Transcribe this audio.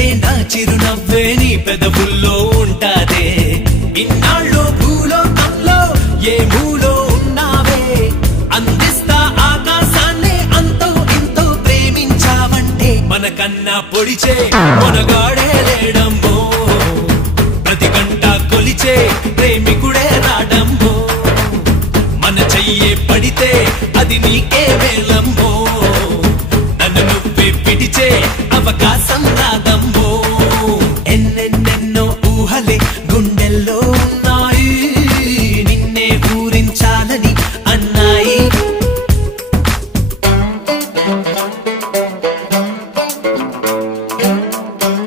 చూస్తే నా చిరునవ్వే నీ పెదవుల్లో ఉంటాదే ఇన్నాళ్ళు భూలోకంలో ఏ మూలో ఉన్నావే అందిస్తా ఆకాశాన్ని అంతో ఇంతో ప్రేమించావంటే మనకన్నా పొడిచే మనగాడ